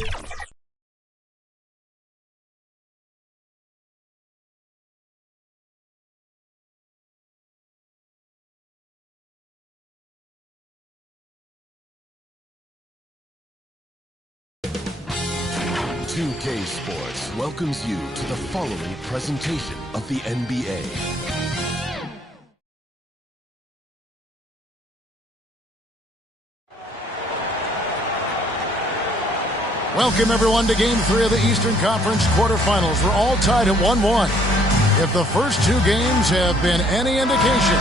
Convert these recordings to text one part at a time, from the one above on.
2K Sports welcomes you to the following presentation of the NBA. Welcome, everyone, to Game 3 of the Eastern Conference quarterfinals. We're all tied at 1-1. If the first two games have been any indication,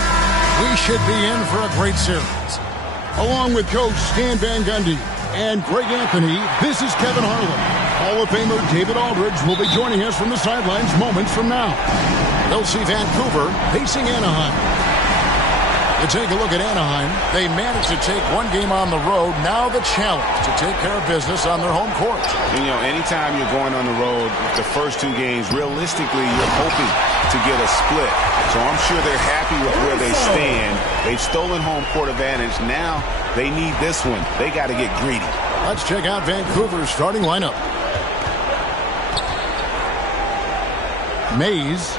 we should be in for a great series. Along with Coach Stan Van Gundy and Greg Anthony, this is Kevin Harlan. Hall of Famer David Aldridge will be joining us from the sidelines moments from now. They'll see Vancouver facing Anaheim. To take a look at Anaheim, they managed to take one game on the road. Now the challenge to take care of business on their home court. You know, anytime you're going on the road with the first two games, realistically, you're hoping to get a split. So I'm sure they're happy with where they stand. They've stolen home court advantage. Now they need this one. They got to get greedy. Let's check out Vancouver's starting lineup. Mays.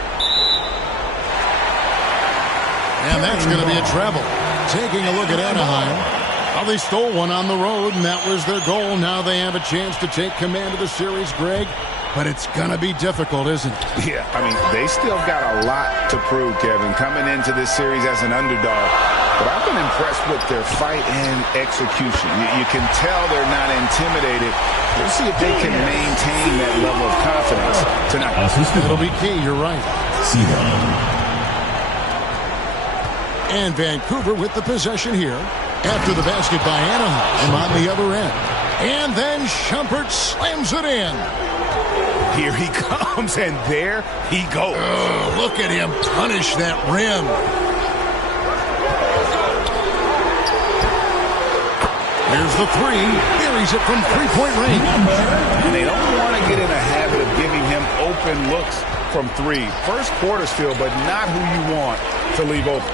And that's going to be a travel. Taking a look at Anaheim. Well, they stole one on the road, and that was their goal. Now they have a chance to take command of the series, Greg. But it's going to be difficult, isn't it? Yeah, I mean, they still got a lot to prove, Kevin, coming into this series as an underdog. But I've been impressed with their fight and execution. You can tell they're not intimidated. We'll see if they can maintain that level of confidence tonight. It'll be key, you're right. See that. And Vancouver with the possession here after the basket by Anaheim on the other end. And then Shumpert slams it in. Here he comes, and there he goes. Oh, look at him punish that rim. Here's the three. Buries it from three-point range. And they don't want to get in a habit of giving him open looks from three. First quarter still, but not who you want to leave open.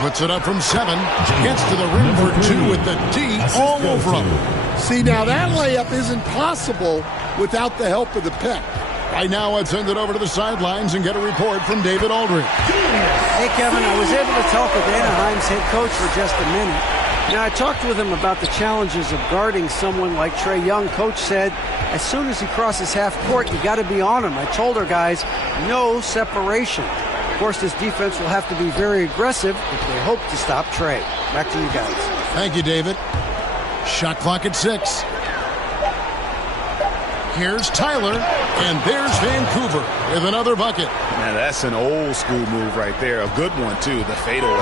Puts it up from 7. Gets to the rim for 2 with the D all over him. See, now that layup isn't possible without the help of the pick. Right now, let's send it over to the sidelines and get a report from David Aldridge. Hey, Kevin, I was able to talk with Anaheim's head coach for just a minute. Now, I talked with him about the challenges of guarding someone like Trae Young. Coach said, as soon as he crosses half court, you got to be on him. I told our guys, no separation. Of course, this defense will have to be very aggressive if they hope to stop Trae. Back to you guys. Thank you, David. Shot clock at 6. Here's Tyler, and there's Vancouver with another bucket. Now, that's an old-school move right there. A good one, too, the fadeaway.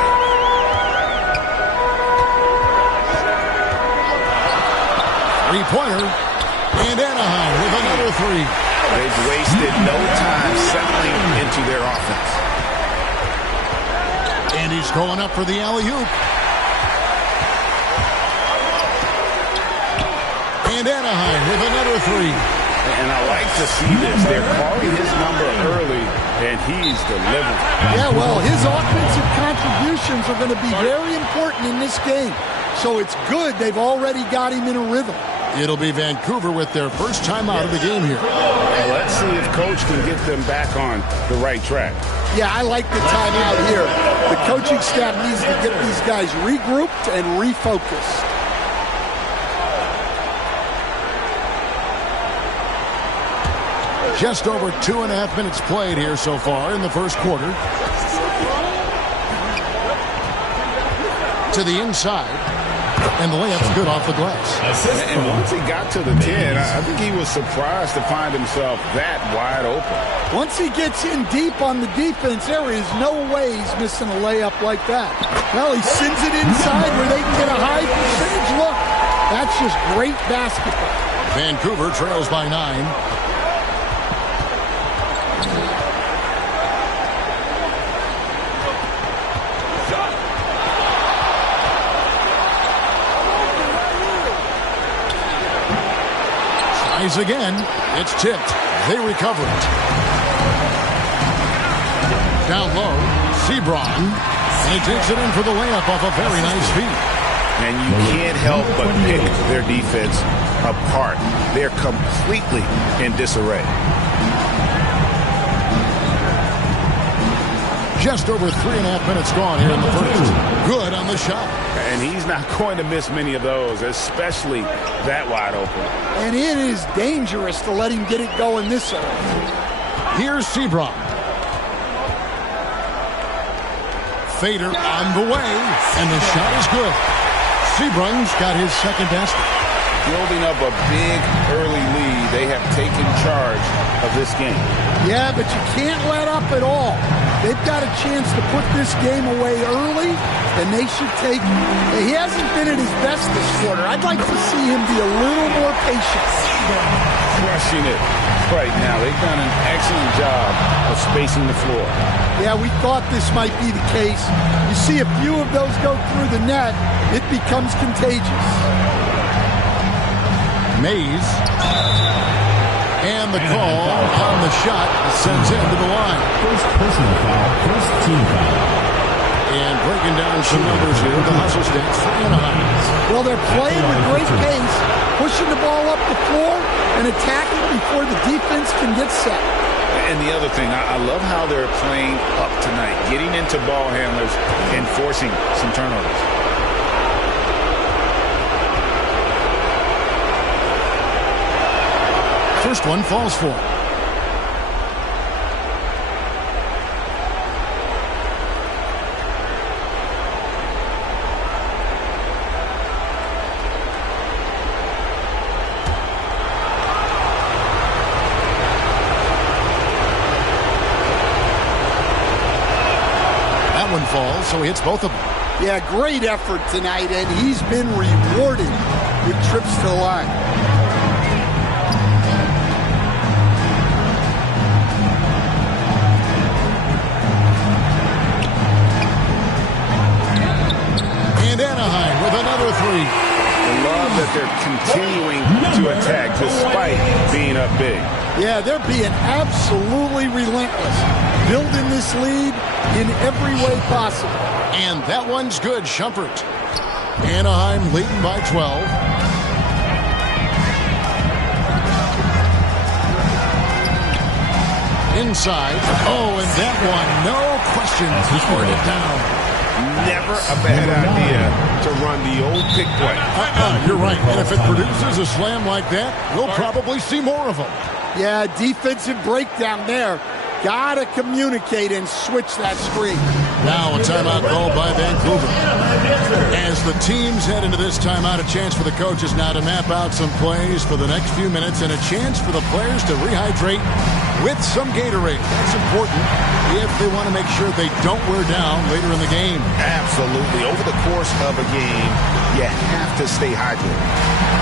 Three-pointer, and Anaheim with another 3. They've wasted no time settling into their offense. And he's going up for the alley-oop. And Anaheim with another 3. And I like to see this. They're calling his number early, and he's delivering. Yeah, well, his offensive contributions are going to be very important in this game. So it's good they've already got him in a rhythm. It'll be Vancouver with their first time out of the game here. Well, let's see if Coach can get them back on the right track. Yeah, I like the timeout here. The coaching staff needs to get these guys regrouped and refocused. Just over 2.5 minutes played here so far in the first quarter. To the inside. And the layup's good off the glass. And once he got to the 10, I think he was surprised to find himself that wide open. Once he gets in deep on the defense, there is no way he's missing a layup like that. Well, he sends it inside where they can get a high percentage look. That's just great basketball. Vancouver trails by 9. Again, it's tipped. They recover it. Down low, Sebron, and he takes it in for the layup off a very nice feed. And you can't help but pick their defense apart. They're completely in disarray. Just over 3.5 minutes gone here in the first. Good on the shot. And he's not going to miss many of those, especially that wide open. And it is dangerous to let him get it going this early. Here's Sebron. Fader on the way, and the shot is good. Sebron's got his second basket. Building up a big early lead, they have taken charge of this game. Yeah, but you can't let up at all. They've got a chance to put this game away early, and they should take it. He hasn't been at his best this quarter. I'd like to see him be a little more patient. Crushing it right now. They've done an excellent job of spacing the floor. Yeah, we thought this might be the case. You see a few of those go through the net, it becomes contagious. Mays. And the call on the shot sends him to the line. First personal foul, first team foul. And breaking down some numbers here, the hustle stats for Anaheim. Well, they're playing with great pace, pushing the ball up the floor and attacking before the defense can get set. And the other thing, I love how they're playing up tonight, getting into ball handlers and forcing some turnovers. First one falls for him. That one falls, so he hits both of them. Yeah, great effort tonight, and he's been rewarded with trips to the line. Anaheim with another three. I love that they're continuing to attack despite being up big. Yeah, they're being absolutely relentless, building this lead in every way possible. And that one's good, Shumpert. Anaheim leading by 12. Inside. Oh, and that one, no questions. He scored it down. Never a bad idea to run the old pick play. You're right. And if it produces a slam like that, we'll probably see more of them. Yeah, defensive breakdown there. Gotta communicate and switch that screen. Now a timeout called by Vancouver. As the teams head into this timeout, a chance for the coaches now to map out some plays for the next few minutes and a chance for the players to rehydrate with some Gatorade. That's important if they want to make sure they don't wear down later in the game. Absolutely. Over the course of a game, you have to stay hydrated.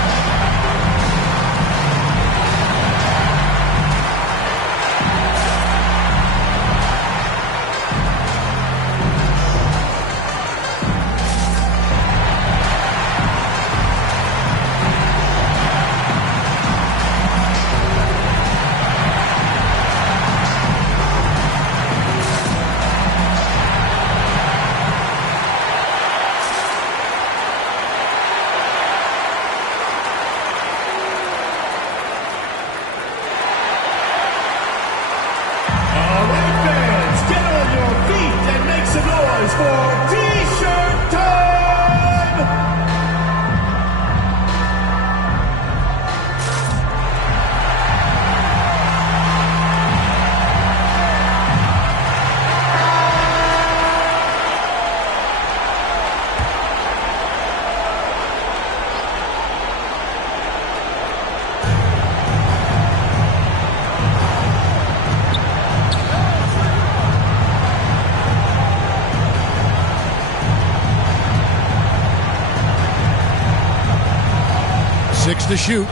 To shoot.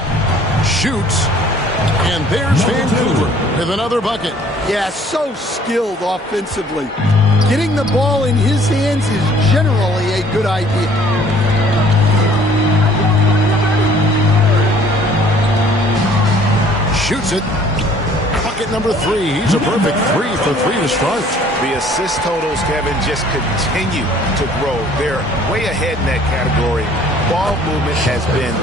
Shoots. And there's Vancouver with another bucket. Yeah, so skilled offensively. Getting the ball in his hands is generally a good idea. Shoots it. bucket number 3. He's a perfect 3 for 3 to start. The assist totals, Kevin, just continue to grow. They're way ahead in that category. Ball movement has been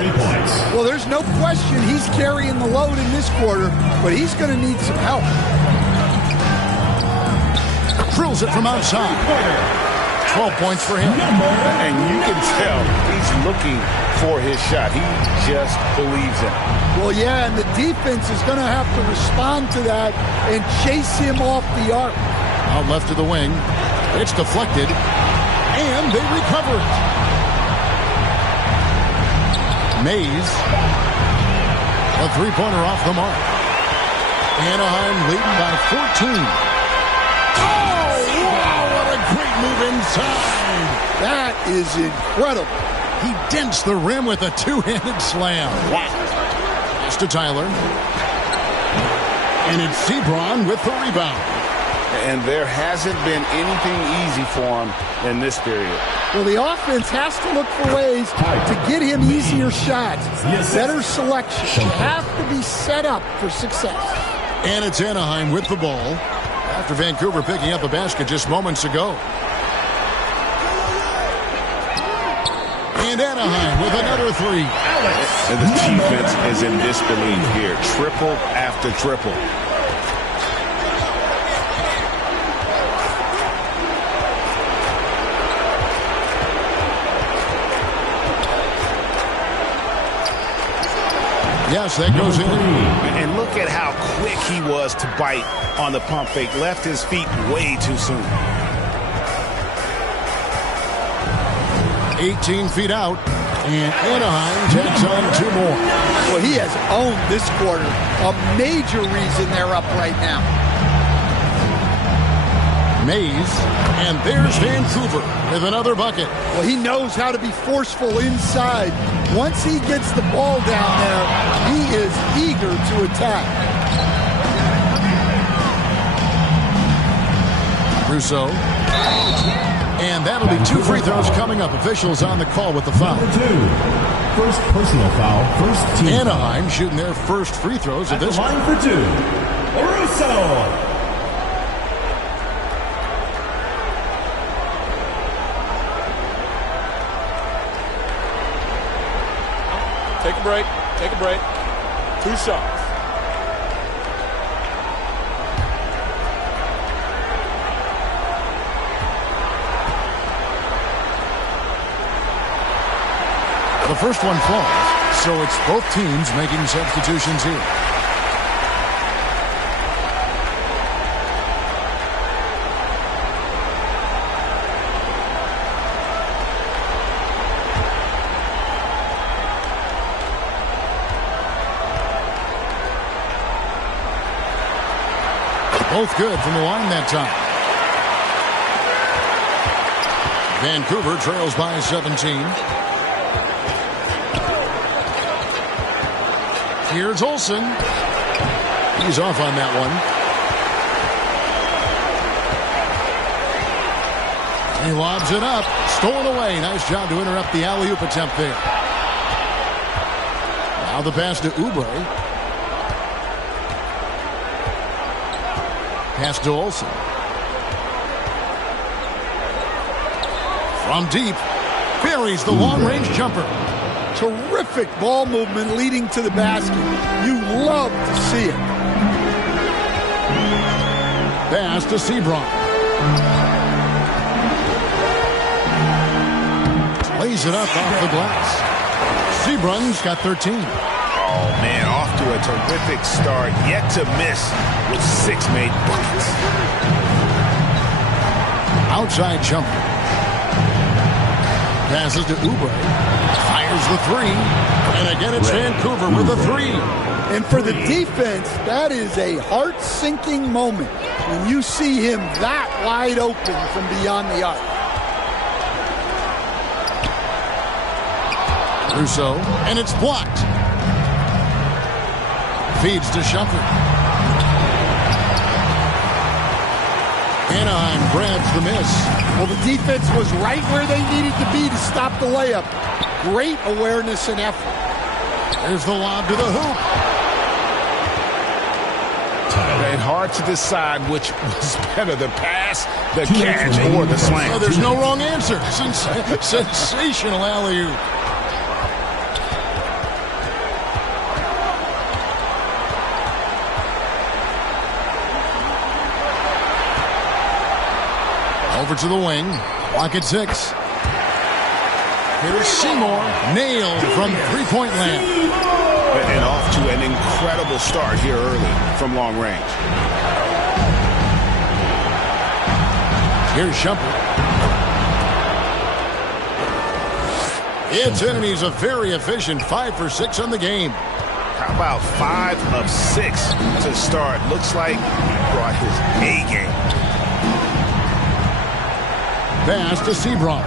3 points. Well, there's no question he's carrying the load in this quarter, but he's going to need some help. Drills it from outside. 12 points for him. And you can tell he's looking for his shot. He just believes in it. Well, yeah, and the defense is going to have to respond to that and chase him off the arc. Out left to the wing. It's deflected. And they recover it. Mays. A three-pointer off the mark. Anaheim leading by 14. Great move inside. That is incredible. He dents the rim with a two-handed slam. Wow. Pass to Tyler. And it's Sebron with the rebound. And there hasn't been anything easy for him in this period. Well, the offense has to look for ways to get him easier shots. Better selection. You have to be set up for success. And it's Anaheim with the ball. After Vancouver picking up a basket just moments ago. And Anaheim with another 3. And the defense is in disbelief here. Triple after triple. Yes, that goes in. And look at how quick he was to bite on the pump fake. Left his feet way too soon. 18 feet out. And Anaheim takes on 2 more. Well, he has owned this quarter. A major reason they're up right now. Mays. And there's Vancouver with another bucket. Well, he knows how to be forceful inside. Once he gets the ball down there, he is eager to attack. Rousseau. And that'll be 2 free throws coming up. Officials on the call with the foul. Number 2. First personal foul. First team. Anaheim shooting their first free throws of this line for 2. Rousseau. Take a break. Take a break. 2 shots. The first one falls, so it's both teams making substitutions here. Both good from the line that time. Vancouver trails by 17. Here's Olsen. He's off on that one. He lobs it up. Stolen away. Nice job to interrupt the alley-oop attempt there. Now the pass to Oubre. Pass to Olsen. From deep. Buries the long-range jumper. Terrific ball movement leading to the basket. You love to see it. Pass to Sebron. Lays it up off the glass. Sebron's got 13. Oh, man, off to a terrific start. Yet to miss with 6 made buckets. Outside jumper. Passes to Oubre. Fires the 3. And again, it's Vancouver with a 3. And for the defense, that is a heart-sinking moment when you see him that wide open from beyond the arc. Rousseau, and it's blocked. Feeds to Shumpert. Anaheim grabs the miss. Well, the defense was right where they needed to be to stop the layup. Great awareness and effort. There's the lob to the hoop. Tyler. And hard to decide which was better, the pass, the catch, or the slam. Oh, there's no wrong answer. Sensational alley-oop. Over to the wing. Clock at 6. Here's Seymour. Nailed from three-point land. And off to an incredible start here early from long range. Here's Shumpert. It's in, and he's a very efficient 5 for 6 on the game. How about 5 of 6 to start? Looks like he brought his A game. Pass to Seabrook.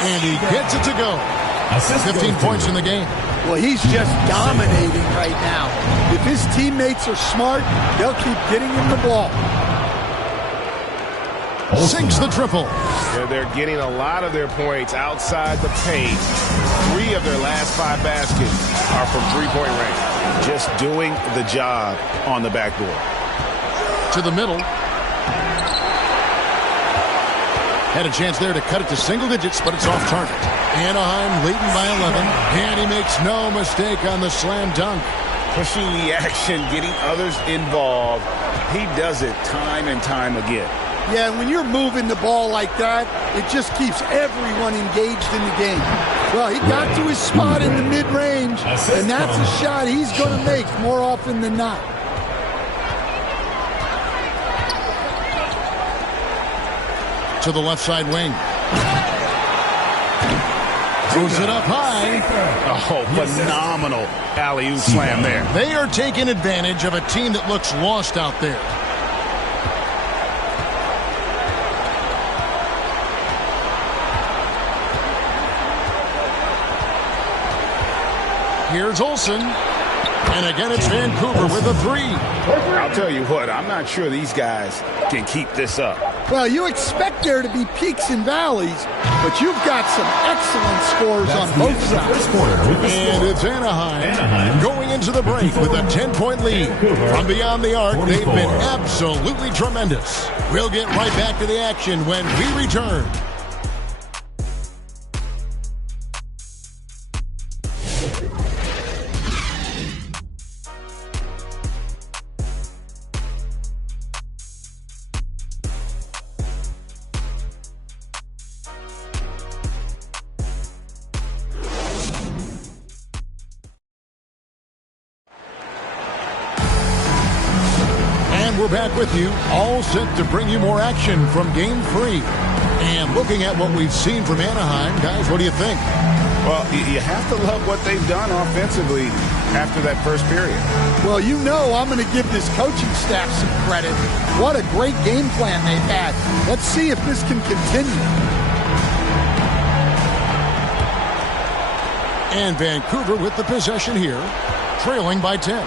And he gets it to go. 15 points in the game. Well, he's just dominating right now. If his teammates are smart, they'll keep getting him the ball. Sinks the triple. They're getting a lot of their points outside the paint. 3 of their last 5 baskets are from three-point range. Just doing the job on the backboard. To the middle. Had a chance there to cut it to single digits, but it's off target. Anaheim leading by 11, and he makes no mistake on the slam dunk. Pushing the action, getting others involved. He does it time and time again. Yeah, when you're moving the ball like that, it just keeps everyone engaged in the game. Well, he got to his spot in the mid-range, and that's a shot he's going to make more often than not. To the left side wing. Throws it up high. Oh, phenomenal alley-oop slam there. They are taking advantage of a team that looks lost out there. Here's Olsen. And again, it's Vancouver with a 3. I'll tell you what, I'm not sure these guys can keep this up. Well, you expect there to be peaks and valleys, but you've got some excellent scores on both sides. And it's Anaheim going into the break with a 10-point lead. From beyond the arc, they've been absolutely tremendous. We'll get right back to the action when we return. We're back with you, all set to bring you more action from Game 3. And looking at what we've seen from Anaheim, guys, what do you think? Well, you have to love what they've done offensively after that first period. Well, you know I'm going to give this coaching staff some credit. What a great game plan they've had. Let's see if this can continue. And Vancouver with the possession here, trailing by 10.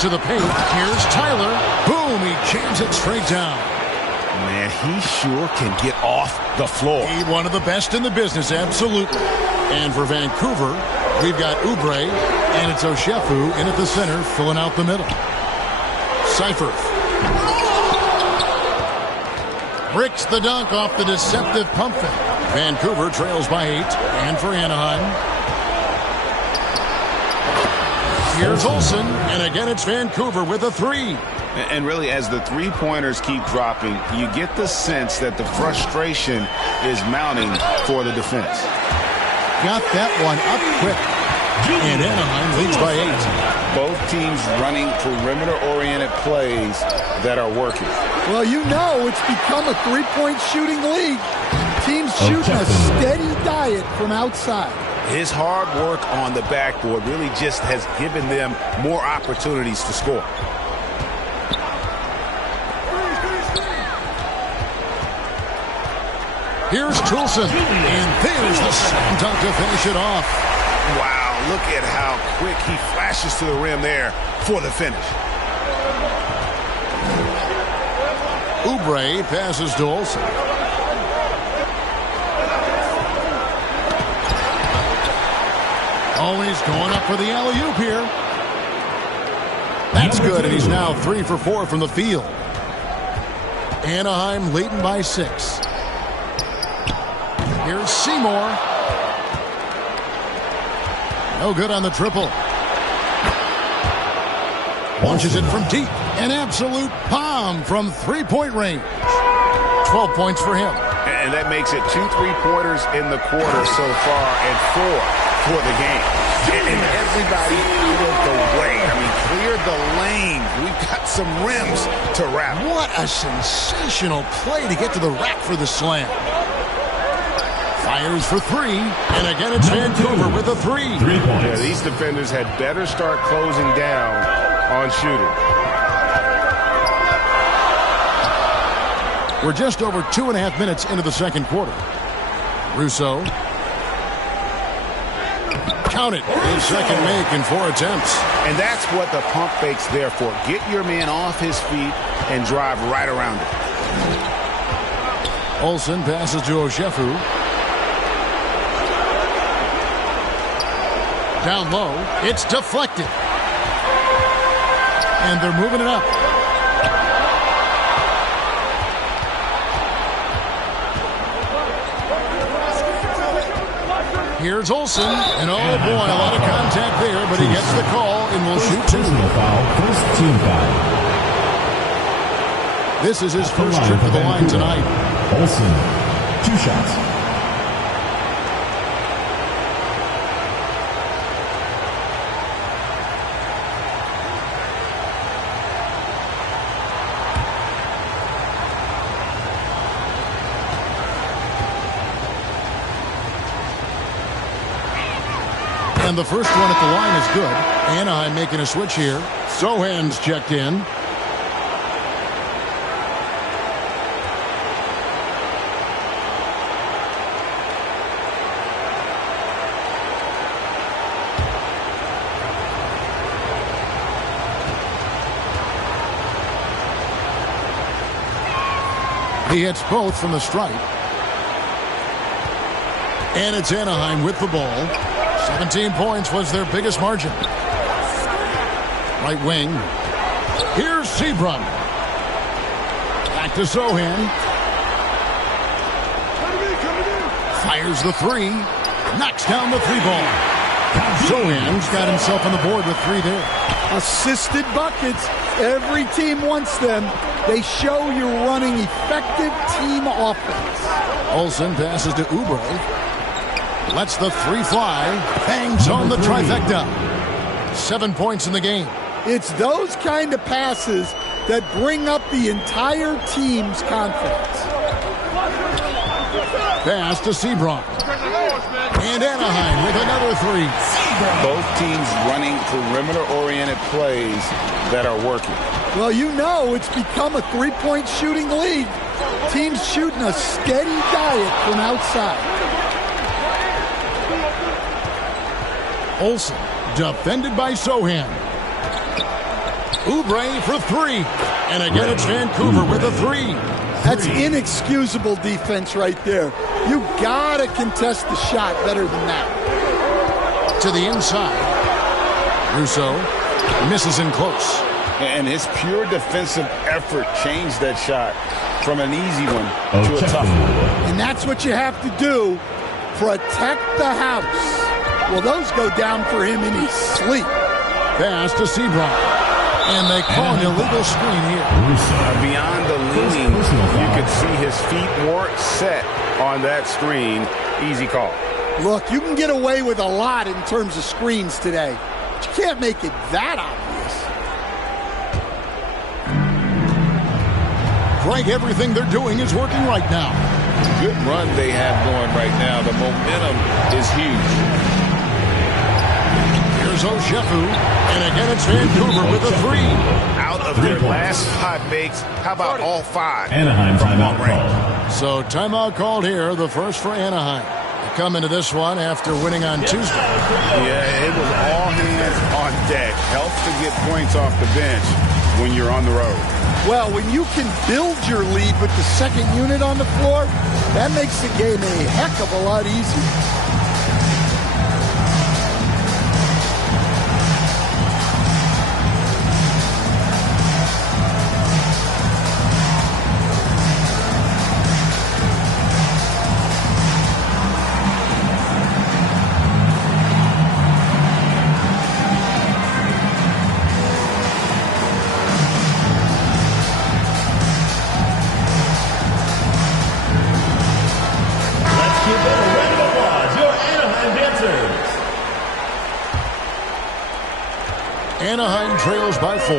To the paint, here's Tyler. Boom, he jams it straight down. Man, he sure can get off the floor. He's one of the best in the business, absolutely. And for Vancouver, we've got Oubre, and it's Oshefu in at the center, filling out the middle. Seifert. Bricks the dunk off the deceptive pump fake. Vancouver trails by 8, and for Anaheim. Here's Olsen, and again it's Vancouver with a 3. And really, as the three-pointers keep dropping, you get the sense that the frustration is mounting for the defense. Got that one up quick. And Anaheim leads by 8. Both teams running perimeter-oriented plays that are working. Well, you know it's become a three-point shooting league. Teams shooting a steady diet from outside. His hard work on the backboard really just has given them more opportunities to score. Here's Toulson, and there's the slam dunk to finish it off. Wow, look at how quick he flashes to the rim there for the finish. Oubre passes to Olsen. Oh, he's going up for the alley-oop here. That's good, and he's now 3 for 4 from the field. Anaheim leading by 6. Here's Seymour. No good on the triple. Launches it from deep. An absolute bomb from three-point range. 12 points for him. And that makes it 2 3-pointers in the quarter so far and 4 for the game. And everybody out of the way. I mean, cleared the lane. We've got some rims to wrap. What a sensational play to get to the rack for the slam. Fires for 3, and again it's Vancouver with a 3. 3 points. Yeah, these defenders had better start closing down on shooting. We're just over 2.5 minutes into the second quarter. Russo. Count it. His second make in 4 attempts. And that's what the pump fake's there for. Get your man off his feet and drive right around it. Olsen passes to Oshefu. Down low. It's deflected. And they're moving it up. Here's Olsen, and oh boy, a lot of contact there, but he gets the call and will shoot 2. Personal foul, first team foul. This is his first trip to the line tonight. Olsen, 2 shots. And the first one at the line is good. Anaheim making a switch here. Sohan's checked in. He hits both from the stripe. And it's Anaheim with the ball. 17 points was their biggest margin. Right wing. Here's Seabrook. Back to Sohan. Fires the 3. Knocks down the 3 ball. Sohan's got himself on the board with 3 there. Assisted buckets. Every team wants them. They show you're running effective team offense. Olsen passes to Oubre. Lets the 3 fly. Hangs on the trifecta. 7 points in the game. It's those kind of passes that bring up the entire team's confidence. Pass to Seabrook. And Anaheim with another 3. Both teams running perimeter-oriented plays that are working. Well, you know it's become a 3-point shooting league. Teams shooting a steady diet from outside. Olsen, defended by Sohan. Oubre for 3. And again, it's Vancouver with a 3. That's inexcusable defense right there. You gotta contest the shot better than that. To the inside. Russo misses in close. And his pure defensive effort changed that shot from an easy one to a tough one. And that's what you have to do. Protect the house. Well, those go down for him in his sleep. Pass to Seabrook. And they call an illegal screen here. Beyond the leaning, you could see his feet weren't set on that screen. Easy call. Look, you can get away with a lot in terms of screens today. But you can't make it that obvious. Frank, everything they're doing is working right now. Good run they have going right now. The momentum is huge. Here's Oshefu, and again it's Vancouver with a 3. Out of their last 5 makes, how about all 5? Anaheim from timeout long range. called. So timeout called here, the first for Anaheim. They come into this one after winning on Tuesday. Yeah, it was all hands on deck. Helps to get points off the bench when you're on the road. Well, when you can build your lead with the second unit on the floor, that makes the game a heck of a lot easier. Anaheim trails by 4.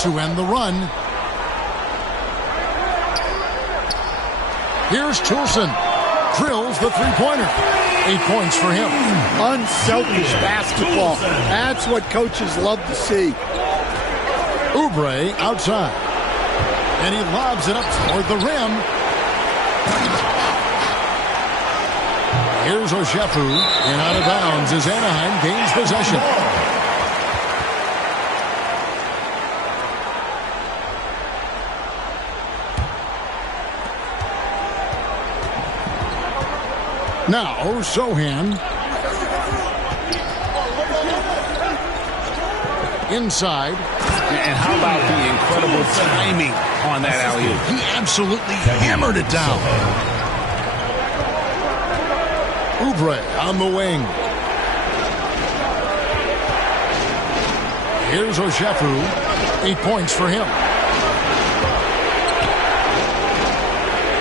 To end the run. Here's Toulson. Drills the three-pointer. 8 points for him. Unselfish basketball. That's what coaches love to see. Oubre outside. And he lobs it up toward the rim. Here's Oshefu. And out of bounds as Anaheim gains possession. Now, Sohan. Inside. And how about the incredible timing on that alley-oop? He absolutely hammered it down. Oubre on the wing. Here's Oshefu. 8 points for him.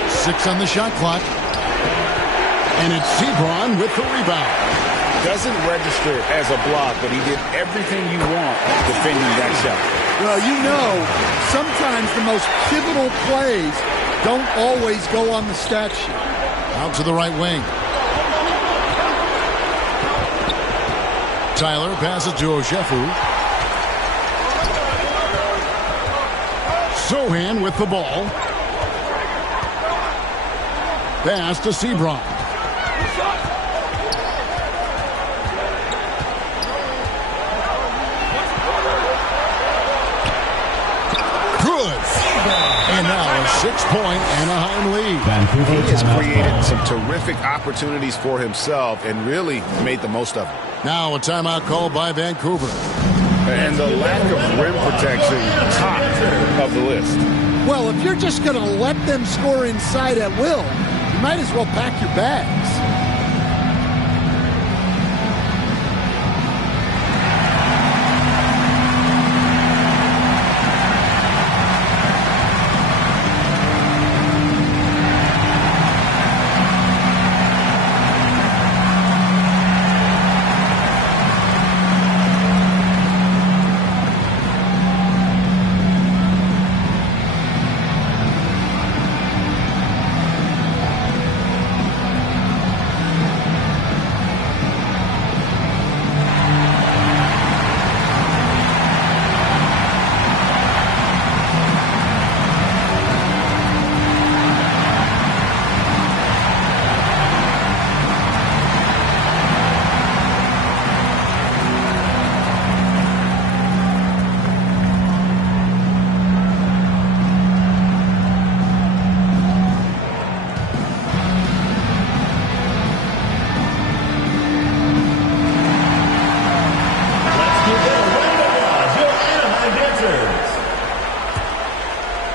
6 on the shot clock. And it's Sebron with the rebound. Doesn't register as a block, but he did everything you want defending that shot. Well, you know, sometimes the most pivotal plays don't always go on the stat sheet. Out to the right wing. Tyler passes to Oshefu. Sohan with the ball. Pass to Sebron. And now a 6-point Anaheim lead. He has created some terrific opportunities for himself and really made the most of it. Now a timeout called by Vancouver. And the lack of rim protection, top of the list. Well, if you're just going to let them score inside at will, you might as well pack your bags.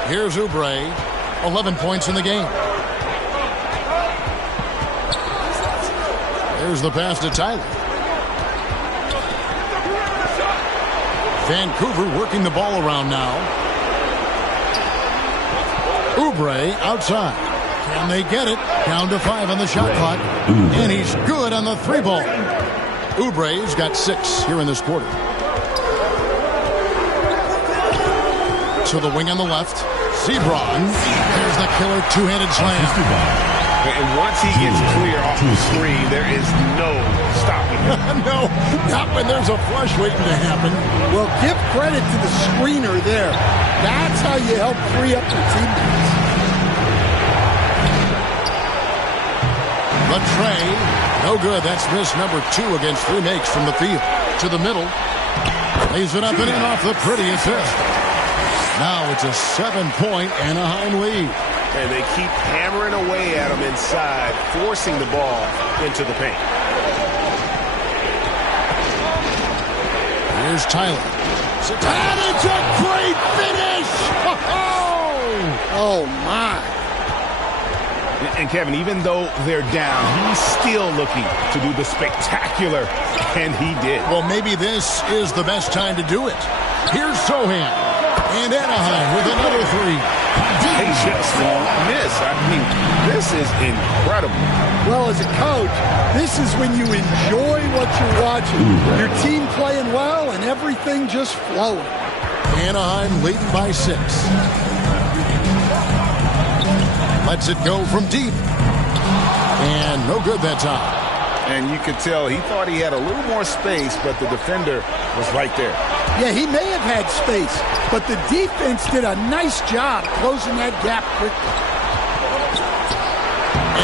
Here's Oubre, 11 points in the game. There's the pass to Tyler. Vancouver working the ball around now. Oubre outside. Can they get it? Down to 5 on the shot clock. And he's good on the 3-ball. Oubre's got 6 here in this quarter. To the wing on the left. Sebron. There's the killer two-handed slam. And once he gets clear off the screen, there is no stopping him. No, not when there's a flush waiting to happen. Well, give credit to the screener there. That's how you help free up your teammates. The tray, no good. That's miss number 2 against 3 makes from the field. To the middle. Lays it up and in off the pretty assist. Now it's a 7-point Anaheim lead. And they keep hammering away at him inside, forcing the ball into the paint. Here's Tyler. And it's a great finish! Oh, my. And Kevin, even though they're down, he's still looking to do the spectacular, and he did. Well, maybe this is the best time to do it. Here's Sohan. And Anaheim with another 3. They just won't miss. I mean, this is incredible. Well, as a coach, this is when you enjoy what you're watching. Your team playing well and everything just flowing. Anaheim leading by 6. Lets it go from deep. And no good that time. And you could tell he thought he had a little more space, but the defender was right there. Yeah, he may have had space, but the defense did a nice job closing that gap quickly.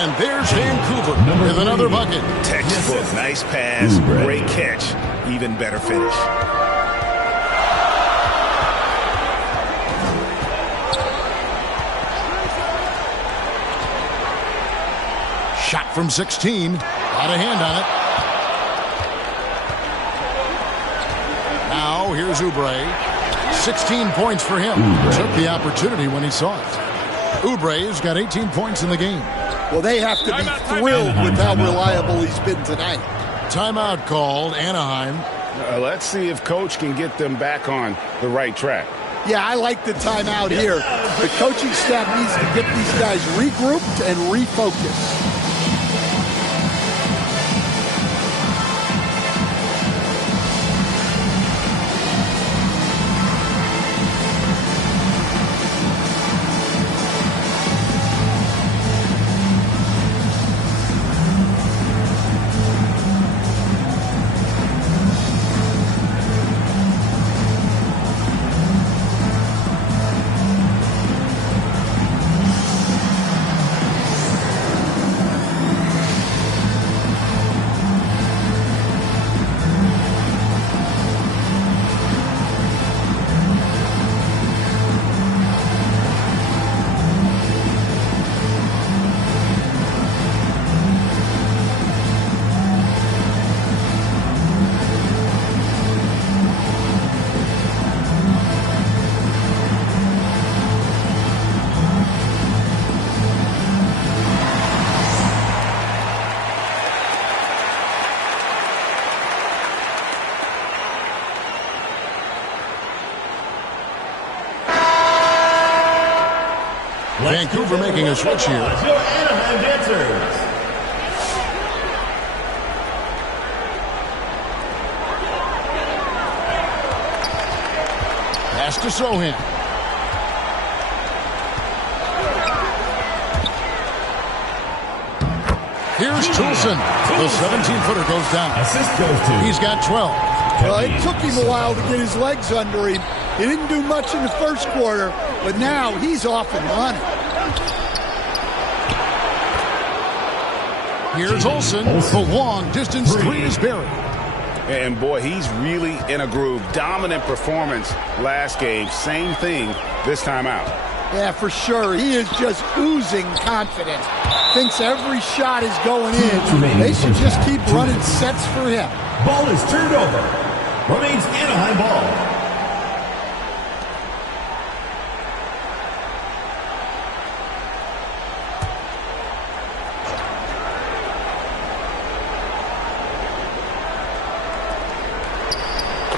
And there's Vancouver with another bucket. Textbook, nice pass, great catch, even better finish. Shot from 16. Got a hand on it. Now here's Oubre. 16 points for him. Took the opportunity when he saw it. Oubre's got 18 points in the game. Well, they have to be thrilled with how reliable he's been tonight. Timeout called, Anaheim. Let's see if Coach can get them back on the right track. Yeah, I like the timeout here. The coaching staff needs to get these guys regrouped and refocused. Vancouver making a switch here. Your Anaheim Dancers. Pass to Sohan. Here's Toulson. The 17-footer goes down. Assist goes to. He's got 12. Well, it took him a while to get his legs under him. He didn't do much in the first quarter, but now he's off and running. Here's Olsen. The long-distance three is buried. And, boy, he's really in a groove. Dominant performance last game. Same thing this time out. Yeah, for sure. He is just oozing confidence. Thinks every shot is going in. They should just keep running sets for him. Ball is turned over. Remains Anaheim ball.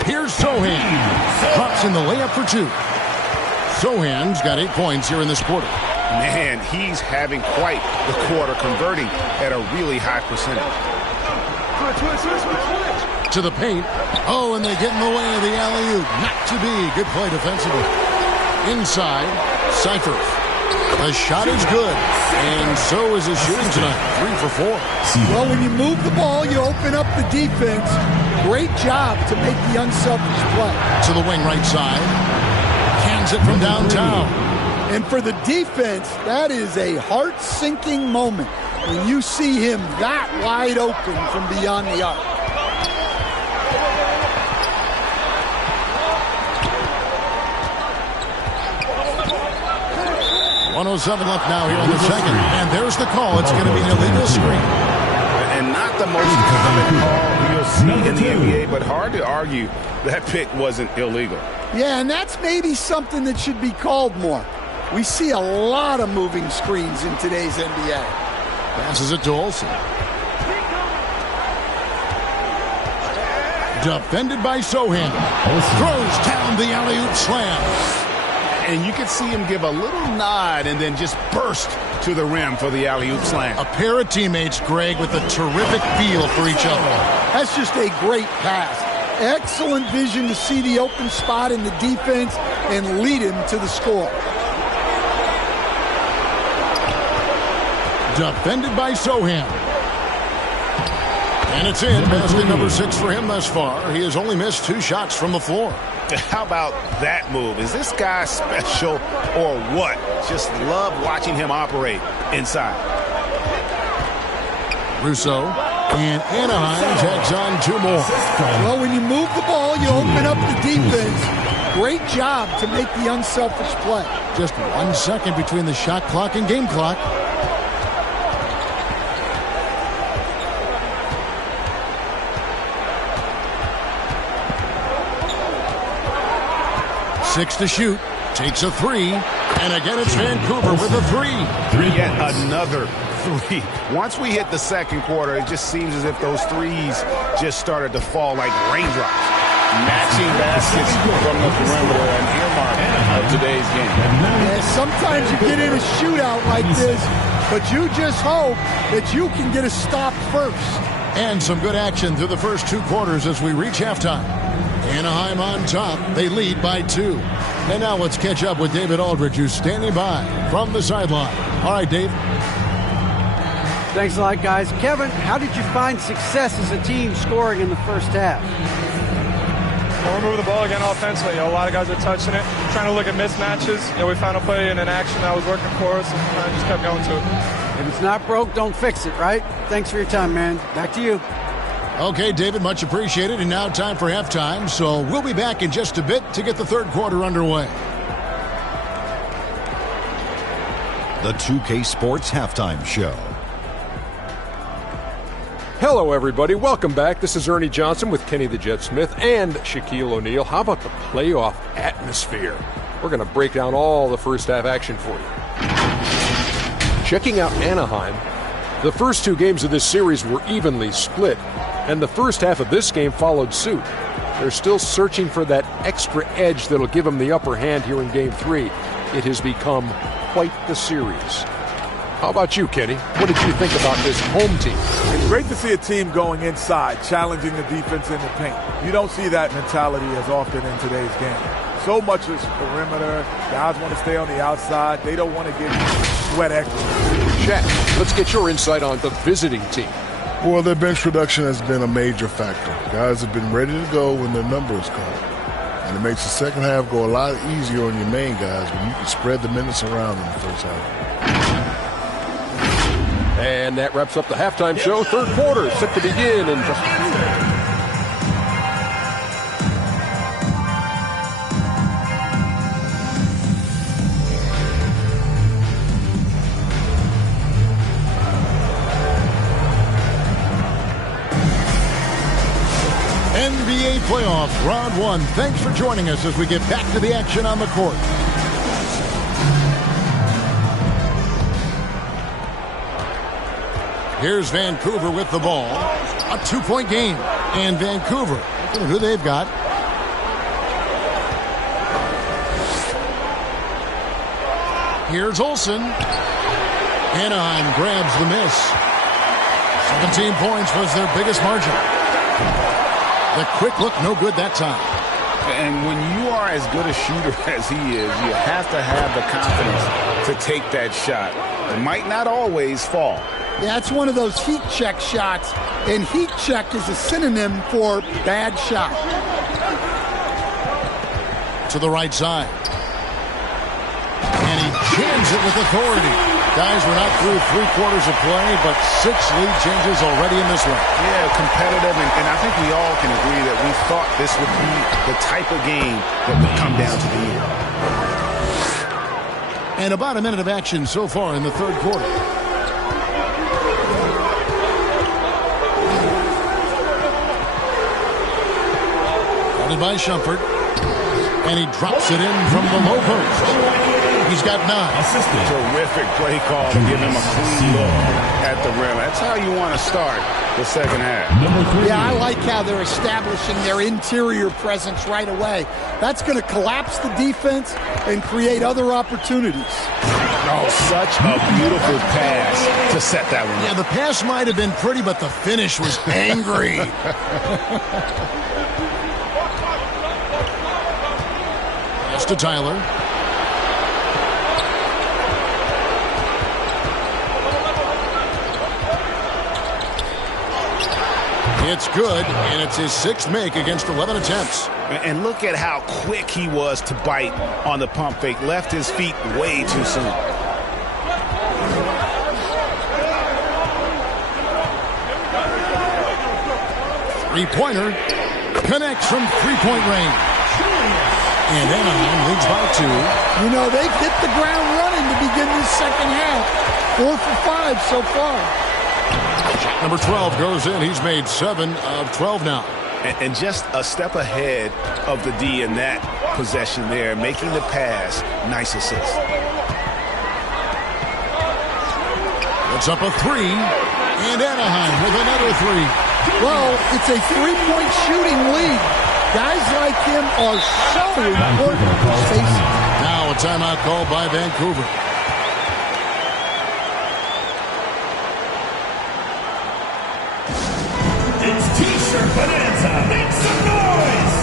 Here's Sohan. Drops in the layup for two. Sohan's got 8 points here in this quarter. Man, he's having quite the quarter, converting at a really high percentage. To the paint. Oh, and they get in the way of the alley-oop. Not to be. Good play defensively. Inside, Cypher. The shot is good. And so is his shooting tonight. 3 for 4. Well, when you move the ball, you open up the defense. Great job to make the unselfish play. To the wing right side. Cans it from downtown. And for the defense, that is a heart-sinking moment when you see him that wide open from beyond the arc. .107 left now here in the second. And there's the call. It's going to be an illegal screen. And not the most common call you'll see in the NBA, but hard to argue that pick wasn't illegal. Yeah, and that's maybe something that should be called more. We see a lot of moving screens in today's NBA. Passes it to Olsen. Defended by Sohan. Throws down the alley-oop slam. And you could see him give a little nod and then just burst to the rim for the alley-oop slam. A pair of teammates, Greg, with a terrific feel for each other. That's just a great pass. Excellent vision to see the open spot in the defense and lead him to the score. Defended by Sohan. And it's in. Basket number 6 for him thus far. He has only missed 2 shots from the floor. How about that move? Is this guy special or what? Just love watching him operate inside. Russo. And Anaheim tags on 2 more. Well, when you move the ball, you open up the defense. Great job to make the unselfish play. Just 1 second between the shot clock and game clock. Six to shoot. Takes a 3. And again, it's Vancouver with a 3. Yet another 3. Once we hit the second quarter, it just seems as if those threes just started to fall like raindrops. Matching baskets from the perimeter, an earmark of today's game. Yeah, sometimes you get in a shootout like this, but you just hope that you can get a stop first. And some good action through the first 2 quarters as we reach halftime. Anaheim on top. They lead by 2. And now let's catch up with David Aldridge, who's standing by from the sideline. All right, Dave. Thanks a lot, guys. Kevin, how did you find success as a team scoring in the first half? We're moving the ball again offensively. A lot of guys are touching it, trying to look at mismatches. We found a play in an action that was working for us, and just kept going to it. If it's not broke, don't fix it, right? Thanks for your time, man. Back to you. Okay, David, much appreciated. And now time for halftime. So we'll be back in just a bit to get the third quarter underway. The 2K Sports Halftime Show. Hello, everybody. Welcome back. This is Ernie Johnson with Kenny the Jet Smith and Shaquille O'Neal. How about the playoff atmosphere? We're going to break down all the first half action for you. Checking out Anaheim, the first 2 games of this series were evenly split, and the first half of this game followed suit. They're still searching for that extra edge that'll give them the upper hand here in Game 3. It has become quite the series. How about you, Kenny? What did you think about this home team? It's great to see a team going inside, challenging the defense in the paint. You don't see that mentality as often in today's game. So much is perimeter. Guys want to stay on the outside. They don't want to get sweat equity. Shaq, let's get your insight on the visiting team. Well, their bench production has been a major factor. Guys have been ready to go when their number is called. And it makes the second half go a lot easier on your main guys when you can spread the minutes around in the first half. And that wraps up the halftime show. Third quarter set to begin in just a few. NBA playoff round 1. Thanks for joining us as we get back to the action on the court. Here's Vancouver with the ball. A 2-point game. And Vancouver, look at who they've got. Here's Olsen. Anaheim grabs the miss. 17 points was their biggest margin. The quick look, no good that time. And when you are as good a shooter as he is, you have to have the confidence to take that shot. It might not always fall. Yeah, it's one of those heat check shots, and heat check is a synonym for bad shot. To the right side. And he jams it with authority. Guys, we're not through 3 quarters of play, but 6 lead changes already in this one. Yeah, competitive, and I think we all can agree that we thought this would be the type of game that would come down to the end. And about a minute of action so far in the third quarter. By Shumpert, and he drops it in from the low post. He's got 9. Terrific play call to give him a clean look at the rim. That's how you want to start the second half. Yeah, I like how they're establishing their interior presence right away. That's going to collapse the defense and create other opportunities. Oh, such a beautiful pass to set that one. Yeah, the pass might have been pretty, but the finish was angry. Pass to Tyler. It's good, and it's his 6th make against 11 attempts. And look at how quick he was to bite on the pump fake. Left his feet way too soon. Three-pointer connects from three-point range. And Anaheim leads by 2. You know, they've hit the ground running to begin this second half. 4 for 5 so far. Number 12 goes in. He's made 7 of 12 now. And just a step ahead of the D in that possession there, making the pass. Nice assist. It's up a 3, and Anaheim with another 3. Well, it's a 3-point shooting lead. Guys like him are so important for spacing. Now a timeout called by Vancouver. It's T-shirt Bonanza. Make some noise!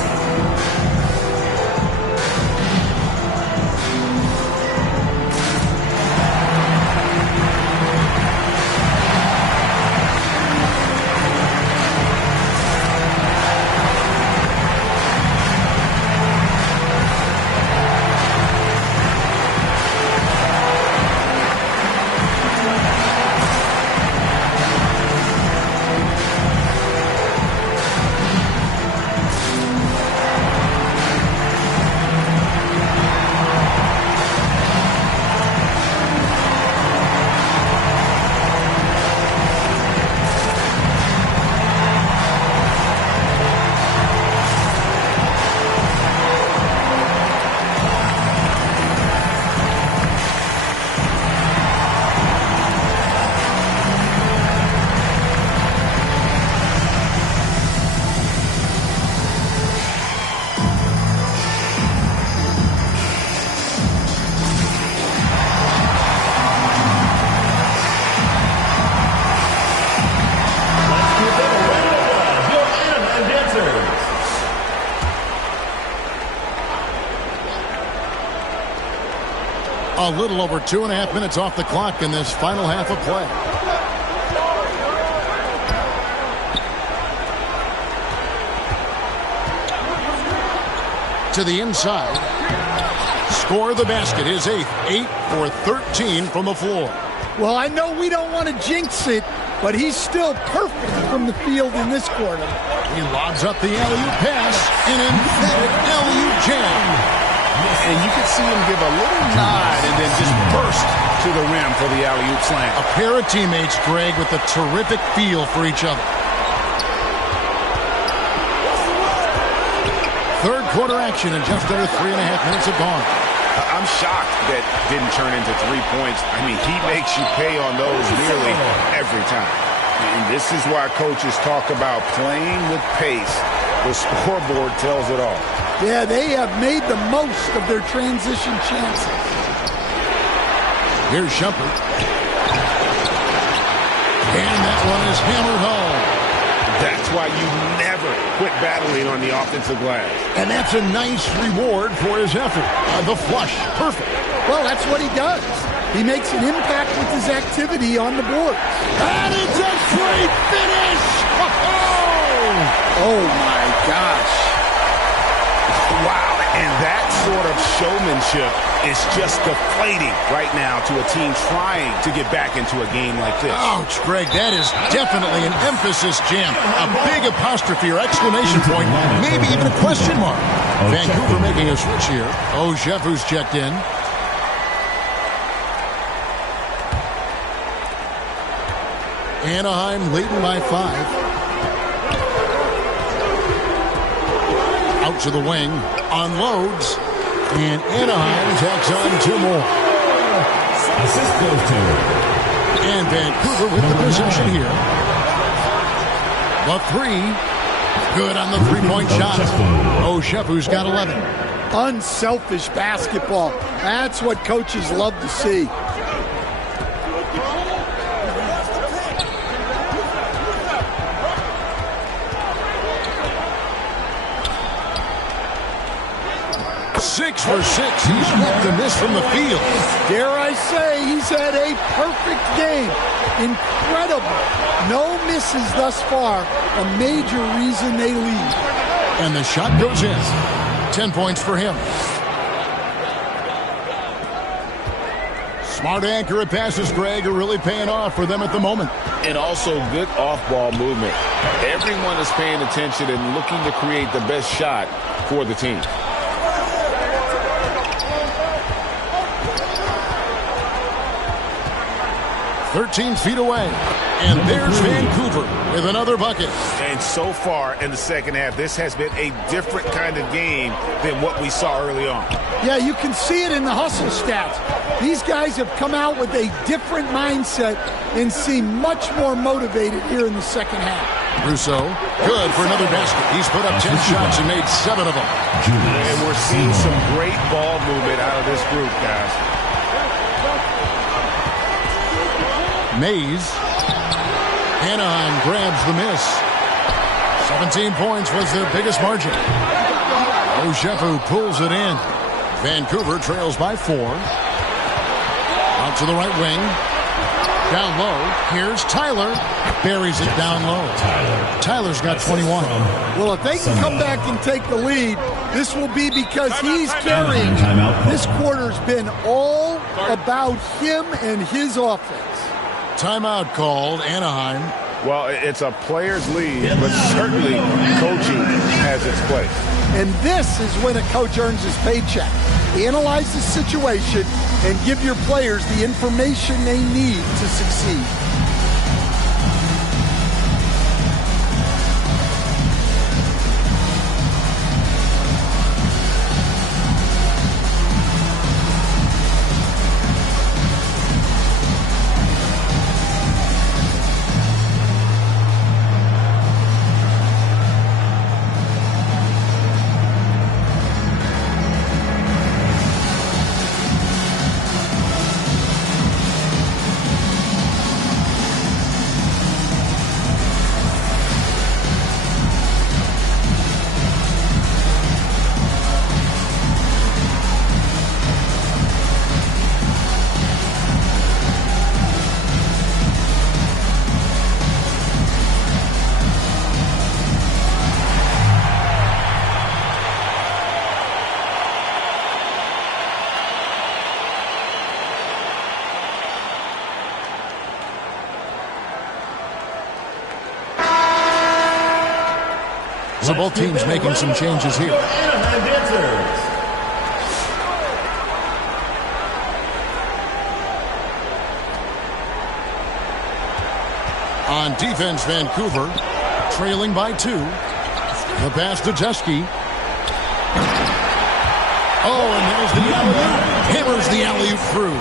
A little over 2.5 minutes off the clock in this final half of play. To the inside. Score the basket. His 8th. 8 for 13 from the floor. Well, I know we don't want to jinx it, but he's still perfect from the field in this quarter. He lobs up the alley-oop pass. An emphatic alley-oop jam. And you can see him give a little nod and then just burst to the rim for the alley-oop slam. A pair of teammates, Greg, with a terrific feel for each other. Third quarter action and just under 3.5 minutes have gone. I'm shocked that didn't turn into 3 points. I mean, he makes you pay on those nearly every time. And this is why coaches talk about playing with pace. The scoreboard tells it all. Yeah, they have made the most of their transition chances. Here's Shumpert. And that one is hammered home. That's why you never quit battling on the offensive glass. And that's a nice reward for his effort. The flush. Perfect. Well, that's what he does. He makes an impact with his activity on the board. And it's a great finish! Oh, my gosh. Wow, and that sort of showmanship is just deflating right now to a team trying to get back into a game like this. Ouch, Greg, that is definitely an emphasis jam. A big apostrophe or exclamation point, maybe even a question mark. Vancouver making a switch here. Oh, Jeff, who's checked in. Anaheim leading by 5. Out to the wing, unloads, And Anaheim tacks on 2 more. Assist goes to. And Vancouver with the possession here. The 3. Good on the 3-point shot. Oshefu's got 11. Unselfish basketball. That's what coaches love to see. Six for 6. He's yet to miss from the field. Dare I say, he's had a perfect game. Incredible. No misses thus far. A major reason they lead. And the shot goes in. 10 points for him. Smart accurate passes, Greg, are really paying off for them at the moment. And also good off-ball movement. Everyone is paying attention and looking to create the best shot for the team. 13 feet away. And there's Vancouver with another bucket. And so far in the second half, this has been a different kind of game than what we saw early on. Yeah, you can see it in the hustle stats. These guys have come out with a different mindset and seem much more motivated here in the second half. Rousseau, good for another basket. He's put up 10 shots and made 7 of them. And we're seeing some great ball movement out of this group, guys. Mays. Anaheim grabs the miss. 17 points was their biggest margin. Oshefu pulls it in. Vancouver trails by 4. Out to the right wing. Down low. Here's Tyler. Buries it down low. Tyler's got 21. Well, if they can come back and take the lead, this will be because he's carrying. This quarter's been all about him and his offense. Timeout called, Anaheim. Well, it's a player's lead, but certainly coaching has its place. And this is when a coach earns his paycheck. Analyze the situation and give your players the information they need to succeed. So both teams making some changes here. On defense, Vancouver trailing by 2. The pass to Teske. Oh, and there's the alley-oop. Hammers the alley-oop through.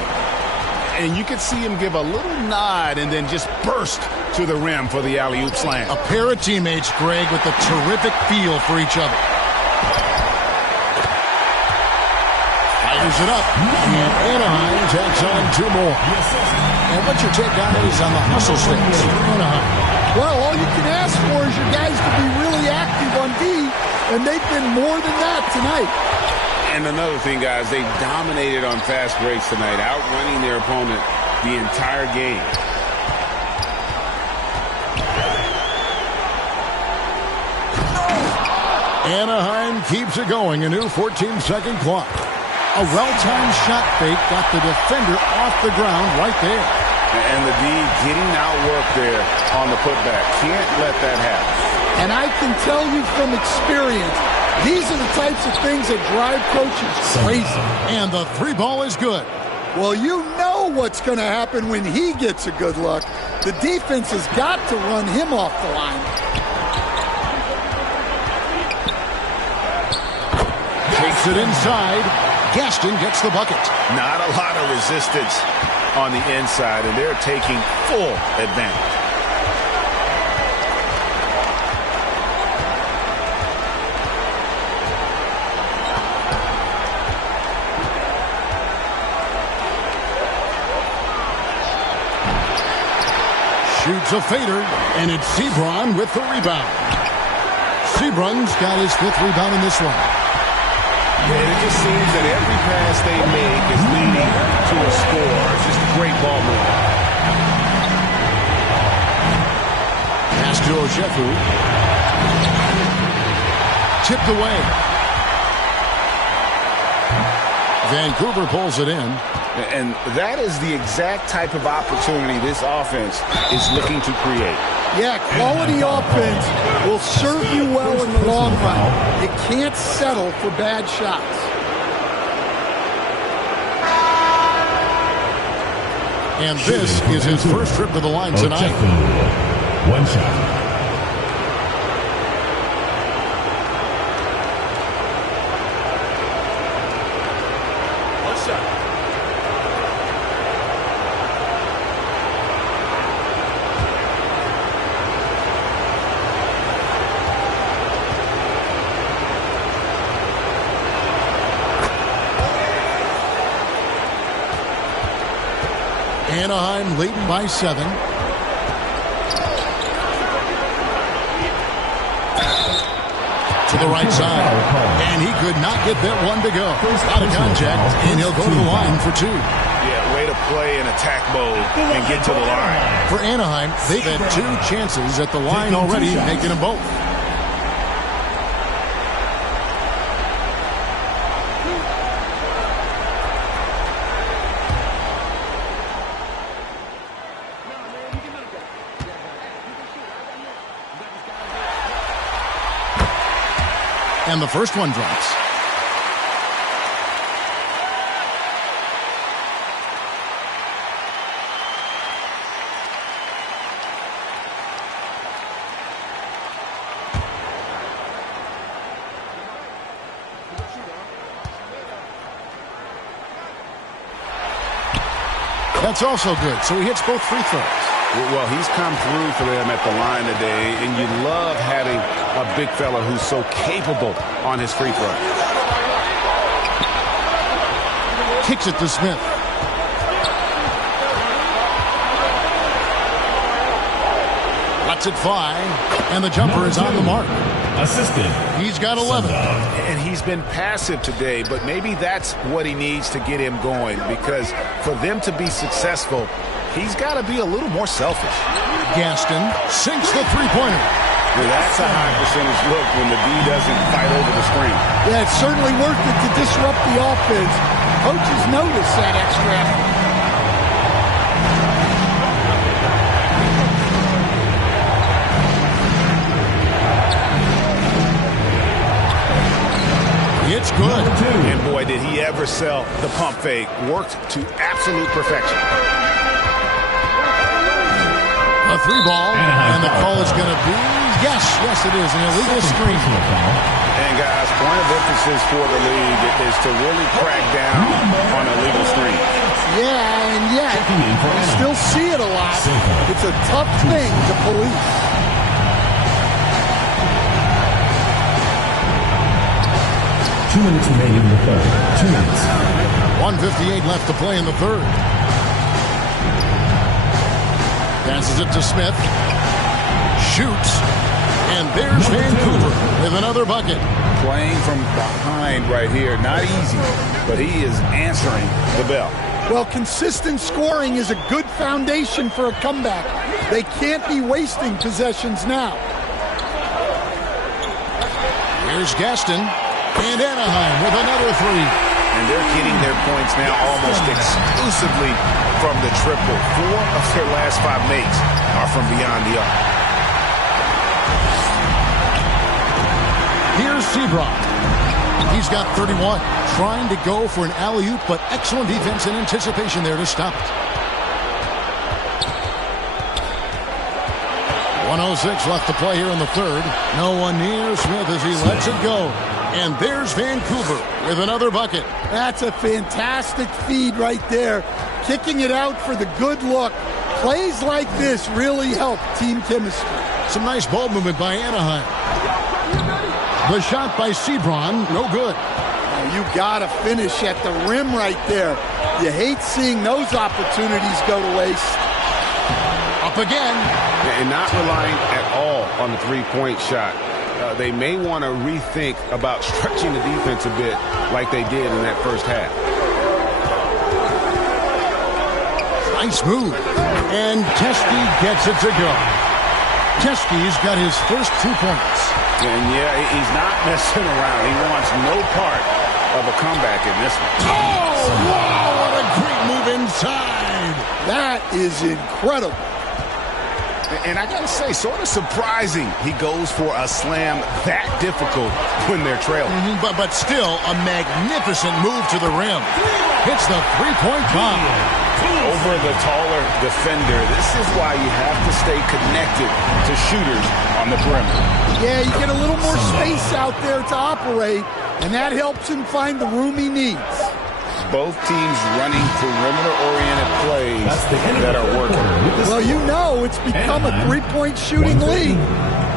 And you could see him give a little nod and then just burst to the rim for the alley-oop slam. A pair of teammates, Greg, with a terrific feel for each other. Fires it up. And Anaheim tacks on 2 more. And what's your take, guys, on the hustle sticks for Anaheim? Well, all you can ask for is your guys to be really active on D, and they've been more than that tonight. And another thing, guys, they dominated on fast breaks tonight, outrunning their opponent the entire game. Anaheim keeps it going, a new 14-second clock. A well-timed shot fake got the defender off the ground right there. And the D getting outwork there on the putback. Can't let that happen. And I can tell you from experience, these are the types of things that drive coaches crazy. And the 3 ball is good. Well, you know what's going to happen when he gets a good look. The defense has got to run him off the line. Takes it inside. Gaston gets the bucket. Not a lot of resistance on the inside, and they're taking full advantage. Shoots a fader, and it's Sebron with the rebound. Sebron's got his 5th rebound in this one. Yeah, it just seems that every pass they make is leading to a score. It's just great ball movement. Pass to Oshefu. Tipped away. Vancouver pulls it in. And that is the exact type of opportunity this offense is looking to create. Yeah, quality offense will serve you well in the long run. You can't settle for bad shots. And this is his first trip to the line tonight. One shot. Anaheim leading by 7. To the right side. And he could not get that one to go. Out of contact, and he'll go to the line for 2. Yeah, way to play in attack mode and get to the line. For Anaheim, they've had 2 chances at the line already, making them both. And the first one drops. That's also good. So he hits both free throws. Well, he's come through for them at the line today, and you love having a big fella who's so capable on his free throw. Kicks it to Smith. Lets it fly, and the jumper is on the mark. Assisted. He's got 11. And he's been passive today, but maybe that's what he needs to get him going, because for them to be successful, he's got to be a little more selfish. Gaston sinks the three-pointer. Well, that's a high percentage look when the D doesn't fight over the screen. Yeah, it's certainly worth it to disrupt the offense. Coaches notice that extra effort. It's good. And boy, did he ever sell the pump fake. Worked to absolute perfection. A 3-ball, and the call is going to be, yes, it is, an illegal screen. And guys, point of emphasis for the league is to really crack down on illegal screens. Yeah, and yet, you still see it a lot. It's a tough thing to police. Two minutes remaining in the third. 2 minutes. 1:58 left to play in the third. Passes it to Smith. Shoots. And there's Vancouver with another bucket. Playing from behind right here. Not easy, but he is answering the bell. Well, consistent scoring is a good foundation for a comeback. They can't be wasting possessions now. Here's Gaston. And Anaheim with another 3. And they're getting their points now almost exclusively from the triple. 4 of their last 5 makes are from beyond the arc. Here's Sebron. He's got 31. Trying to go for an alley-oop, but excellent defense and anticipation there to stop it. 1:06 left to play here in the third. No one near Smith as he lets it go. And there's Vancouver with another bucket. That's a fantastic feed right there. Kicking it out for the good look. Plays like this really help team chemistry. Some nice ball movement by Anaheim. The shot by Sebron, no good. You got to finish at the rim right there. You hate seeing those opportunities go to waste. Up again. And not relying at all on the three-point shot. They may want to rethink about stretching the defense a bit like they did in that first half. Nice move. And Teske gets it to go. Teske's got his first 2 points. And yeah, he's not messing around. He wants no part of a comeback in this one. Oh, wow, what a great move inside. That is incredible. And I got to say, sort of surprising he goes for a slam that difficult when they're trailing. But still, a magnificent move to the rim. Hits the three-point bomb. Over the taller defender. This is why you have to stay connected to shooters on the perimeter. Yeah, you get a little more space out there to operate, and that helps him find the room he needs. Both teams running perimeter-oriented plays that are working. Well, you know it's become a three-point shooting league.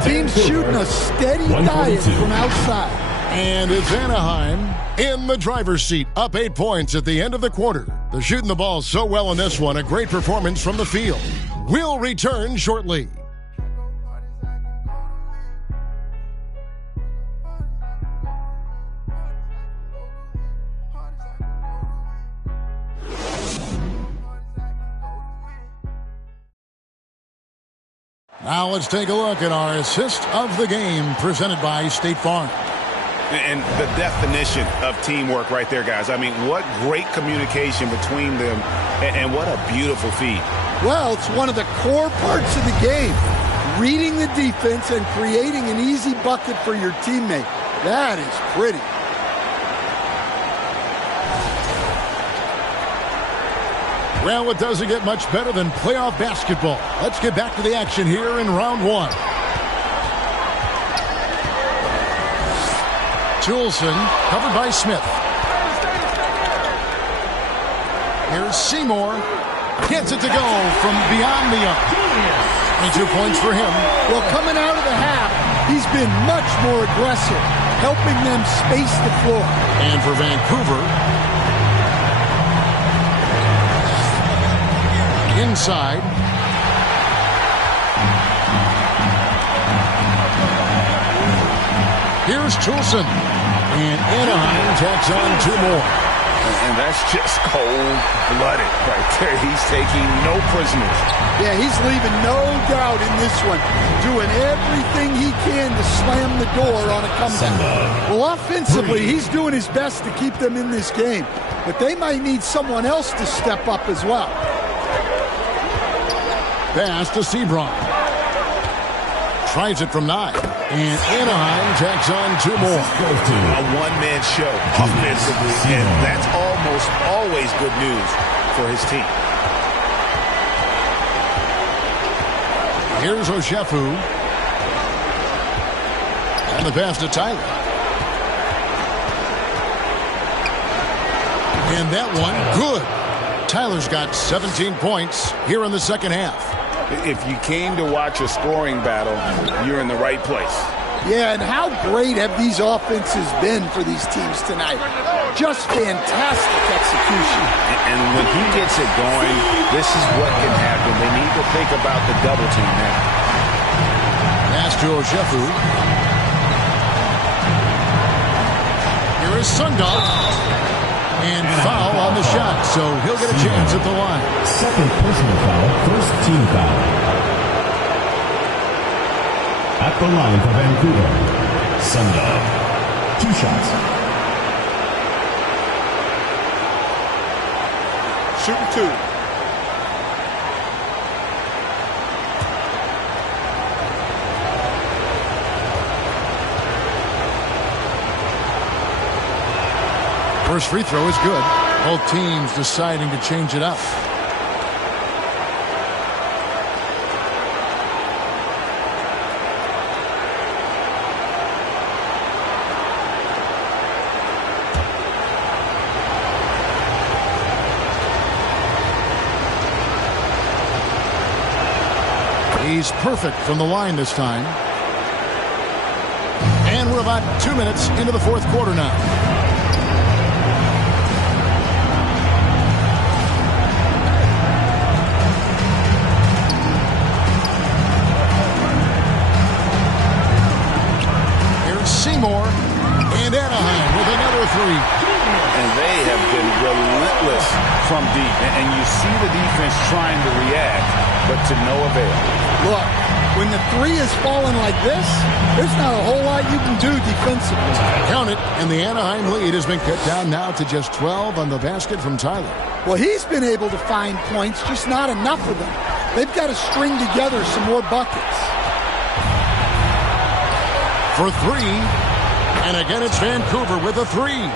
Teams shooting a steady diet from outside. And it's Anaheim in the driver's seat, up 8 points at the end of the quarter. They're shooting the ball so well in this one, a great performance from the field. We'll return shortly. Now let's take a look at our assist of the game presented by State Farm. And the definition of teamwork right there, guys. I mean, what great communication between them, and what a beautiful feed. Well, it's one of the core parts of the game. Reading the defense and creating an easy bucket for your teammate. That is pretty. Well, it doesn't get much better than playoff basketball. Let's get back to the action here in round one. Toulson, covered by Smith. Here's Seymour. Gets it to go from beyond the arc. 22 points for him. Well, coming out of the half, he's been much more aggressive, helping them space the floor. And for Vancouver, inside. Here's Toulson. And Anaheim tacks on 2 more. And that's just cold-blooded right there. He's taking no prisoners. Yeah, he's leaving no doubt in this one. Doing everything he can to slam the door on a comeback. Well, offensively, he's doing his best to keep them in this game. But they might need someone else to step up as well. Pass to Sebron. Tries it from 9. And Anaheim tacks on 2 more. A one-man show offensively, and that's almost always good news for his team. Here's Oshefu. And the pass to Tyler. And that one, good. Tyler's got 17 points here in the second half. If you came to watch a scoring battle, you're in the right place. Yeah, and how great have these offenses been for these teams tonight? Just fantastic execution. And when he gets it going, this is what can happen. They need to think about the double team now. Pass to Oshefu. Here is Sundal. And foul on the shot, so he'll get a chance at the line. Second personal foul, first team foul. At the line for Vancouver, Sundal. 2 shots. Shooting 2. First free throw is good. Both teams deciding to change it up. He's perfect from the line this time. And we're about 2 minutes into the fourth quarter now. Here's Seymour and Anaheim with another three. And they have been relentless from deep. And you see the defense trying to react, but to no avail. Look, when the three is falling like this, there's not a whole lot you can do defensively. Count it, and the Anaheim lead has been cut down now to just 12 on the basket from Tyler. Well, he's been able to find points, just not enough of them. They've got to string together some more buckets. For three, and again it's Vancouver with a three.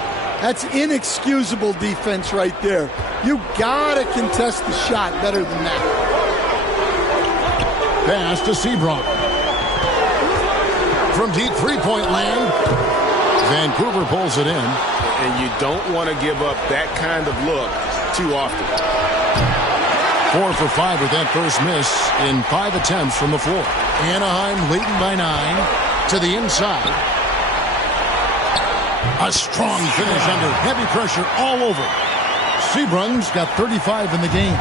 That's inexcusable defense right there. You got to contest the shot better than that. Pass to Sebron. From deep three-point land, Vancouver pulls it in. And you don't want to give up that kind of look too often. 4 for 5 with that first miss in 5 attempts from the floor. Anaheim leading by 9 to the inside. A strong finish under heavy pressure all over. Sebron's got 35 in the game.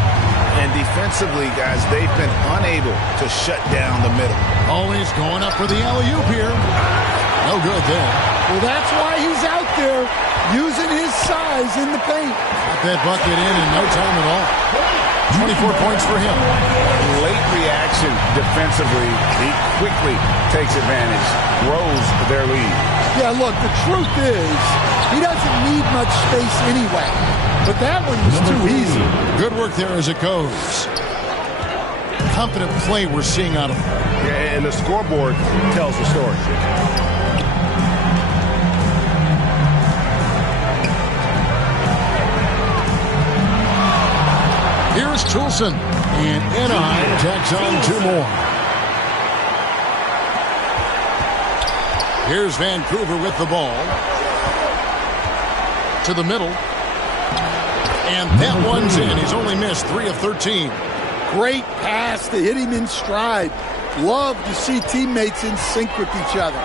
And defensively, guys, they've been unable to shut down the middle. Always going up for the alley-oop here. No good there. Well, that's why he's out there using his size in the paint. Got that bucket in no time at all. 24 points for him. Late reaction defensively. He quickly takes advantage, grows their lead. Yeah, look, the truth is, he doesn't need much space anyway. But that one was too easy. Good work there as it goes. Confident play we're seeing out of him. Yeah, and the scoreboard tells the story. Here's Toulson. And Anaheim tacks on 2 more. Here's Vancouver with the ball. To the middle. And that one's in. He's only missed 3 of 13. Great pass to hit him in stride. Love to see teammates in sync with each other.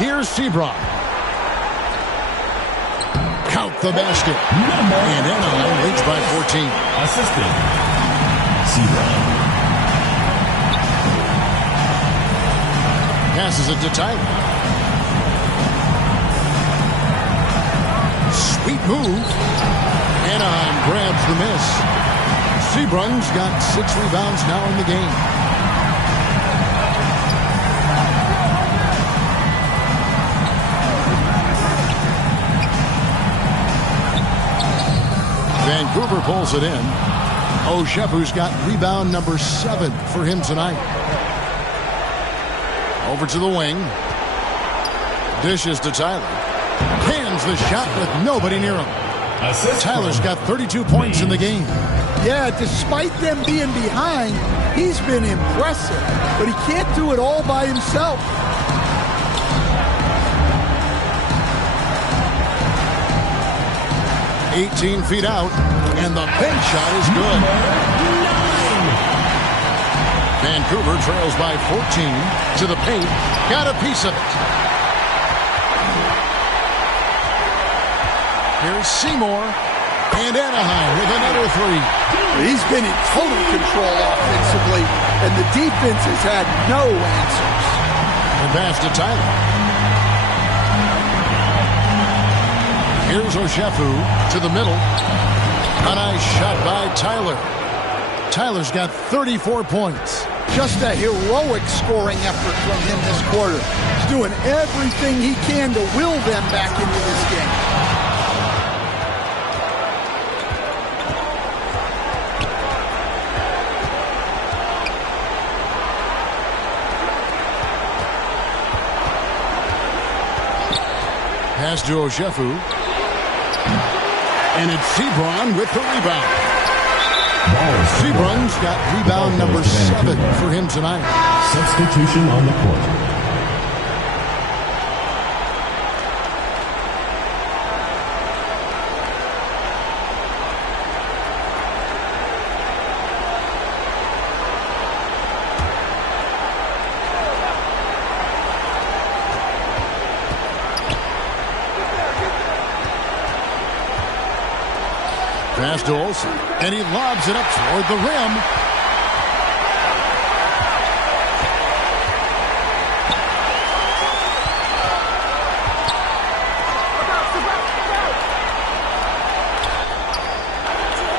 Here's Sebron. Count the basket. And Anaheim leads by 14. Assistant, Sebron. Passes it to Tyler. Sweet move. Anaheim grabs the miss. Sebron's got 6 rebounds now in the game. Vancouver pulls it in. Oshefu's got rebound number 7 for him tonight. Over to the wing. Dishes to Tyler. Hands the shot with nobody near him. Tyler's got 32 points in the game. Yeah, despite them being behind, he's been impressive. But he can't do it all by himself. "18 feet out, and the bank shot is good. Vancouver trails by 14 to the paint. Got a piece of it. Here's Seymour and Anaheim with another 3. He's been in total control offensively, and the defense has had no answers. And pass to Tyler. Here's Oshefu to the middle. A nice shot by Tyler. Tyler's got 34 points. Just a heroic scoring effort from him this quarter. He's doing everything he can to will them back into this game. Pass to Oshefu. And it's Sebron with the rebound. Sebron's got rebound number 7 for him tonight. Substitution on the court. Pass to Olsen, and he lobs it up toward the rim.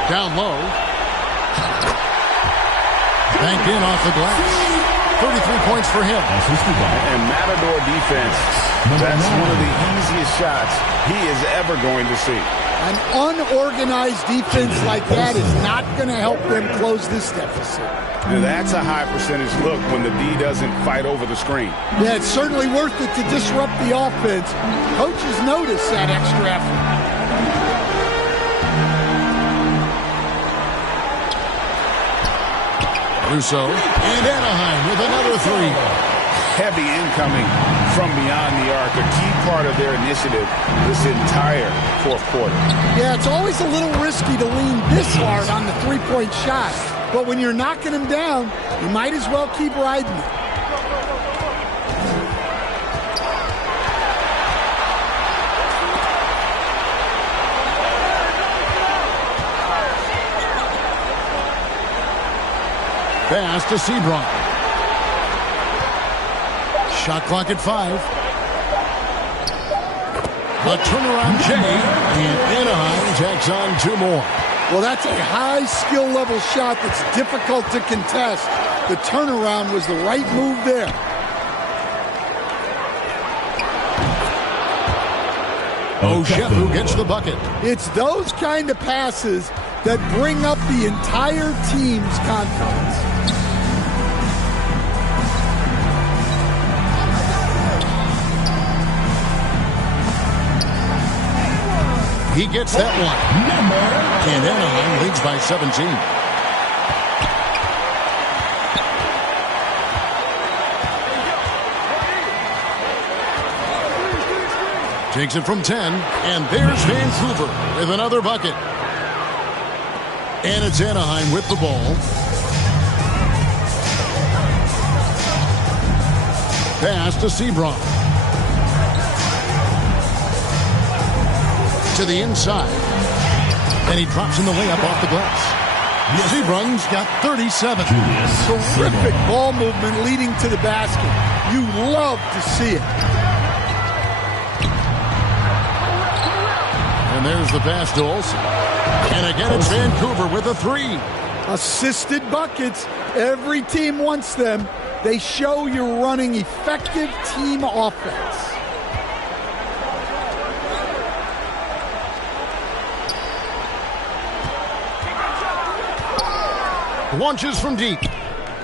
Down low. Banked in off the glass. 33 points for him. And Matador defense, that's one of the easiest shots he is ever going to see. An unorganized defense like that is not going to help them close this deficit. Now, that's a high percentage look when the D doesn't fight over the screen. Yeah, it's certainly worth it to disrupt the offense. Coaches notice that extra effort. Russo and Anaheim with another three. Heavy incoming from beyond the arc, a key part of their initiative this entire fourth quarter. Yeah, it's always a little risky to lean this hard on the three-point shot. But when you're knocking them down, you might as well keep riding it. Pass to Sebron. Shot clock at 5. A turnaround J, and Anaheim tacks on 2 more. Well, that's a high skill level shot that's difficult to contest. The turnaround was the right move there. Oshefu gets the bucket. It's those kind of passes that bring up the entire team's confidence. He gets that one. And Anaheim leads by 17. Takes it from 10, and there's Vancouver with another bucket. And it's Anaheim with the ball. Pass to Sebron. To the inside. And he drops in the layup off the glass. Sebron's got 37. Terrific ball movement leading to the basket. You love to see it. And there's the pass to Olsen. And again, it's Vancouver with a 3. Assisted buckets. Every team wants them. They show you're running effective team offense. Launches from deep.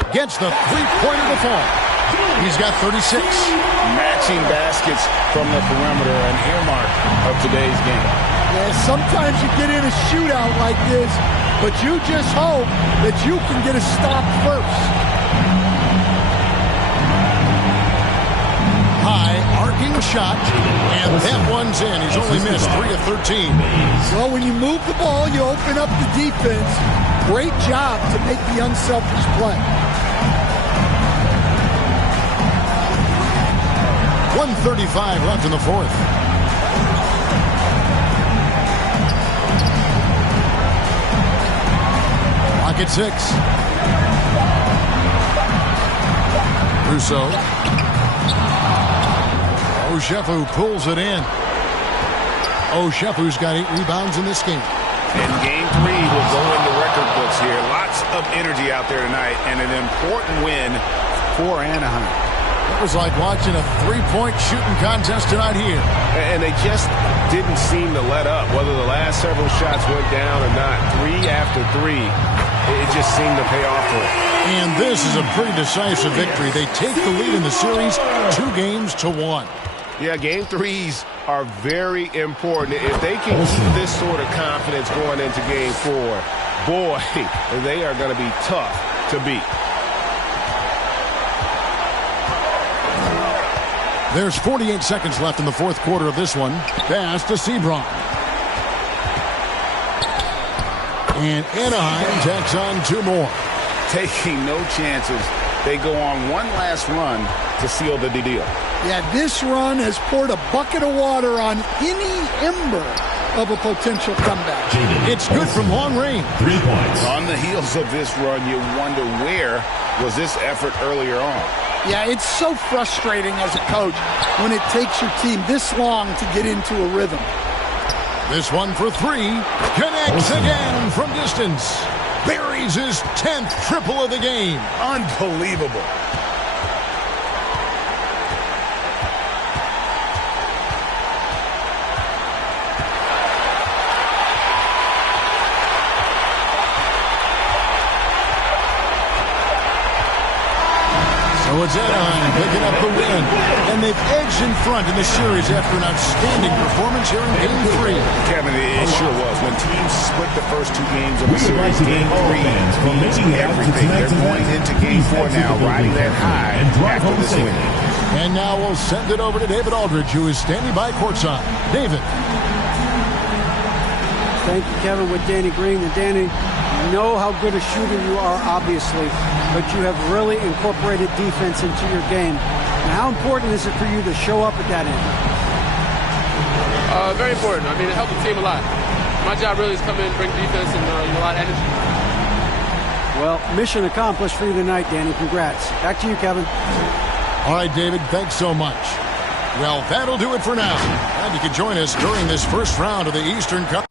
Gets the three-pointer to fall. He's got 36. Matching baskets from the perimeter, an earmark of today's game. Yeah, sometimes you get in a shootout like this, but you just hope that you can get a stop first. High, arcing shot, and that one's in. He's only missed 3 of 13. Well, when you move the ball, you open up the defense. Great job to make the unselfish play. 1:35 left in the fourth. Clock at 6. Russo. Oshefu pulls it in. Oshefu's got 8 rebounds in this game. And game 3 will go into record books here. Lots of energy out there tonight, and an important win for Anaheim. It was like watching a three-point shooting contest tonight here. And they just didn't seem to let up, whether the last several shots went down or not. 3 after 3, it just seemed to pay off for them. And this is a pretty decisive victory. They take the lead in the series 2-1. Yeah, game 3s are very important. If they can keep this sort of confidence going into game 4, boy, they are going to be tough to beat. There's 48 seconds left in the fourth quarter of this one. Pass to Sebron. And Anaheim tacks on 2 more. Taking no chances. They go on one last run to seal the deal. Yeah, this run has poured a bucket of water on any ember of a potential comeback. It's good from long range. 3 points. On the heels of this run, you wonder where was this effort earlier on. Yeah, it's so frustrating as a coach when it takes your team this long to get into a rhythm. This one for three. Connects again from distance. Buries his 10th triple of the game. Unbelievable. So it's Anaheim picking up the win. And they've edged in front in the series after an outstanding performance here in Game 3. Kevin, it sure was. When teams split the first two games of a series, Game 3 means everything. They're going into Game 4 now, riding that high after this win. And now we'll send it over to David Aldridge, who is standing by courtside. David. Thank you, Kevin, with Danny Green. And Danny, you know how good a shooter you are, obviously, but you have really incorporated defense into your game. Now, how important is it for you to show up at that end? Very important. I mean, it helped the team a lot. My job really is come in, bring defense, and a lot of energy. Well, mission accomplished for you tonight, Danny. Congrats. Back to you, Kevin. All right, David, thanks so much. Well, that'll do it for now. And you can join us during this first round of the Eastern Conference.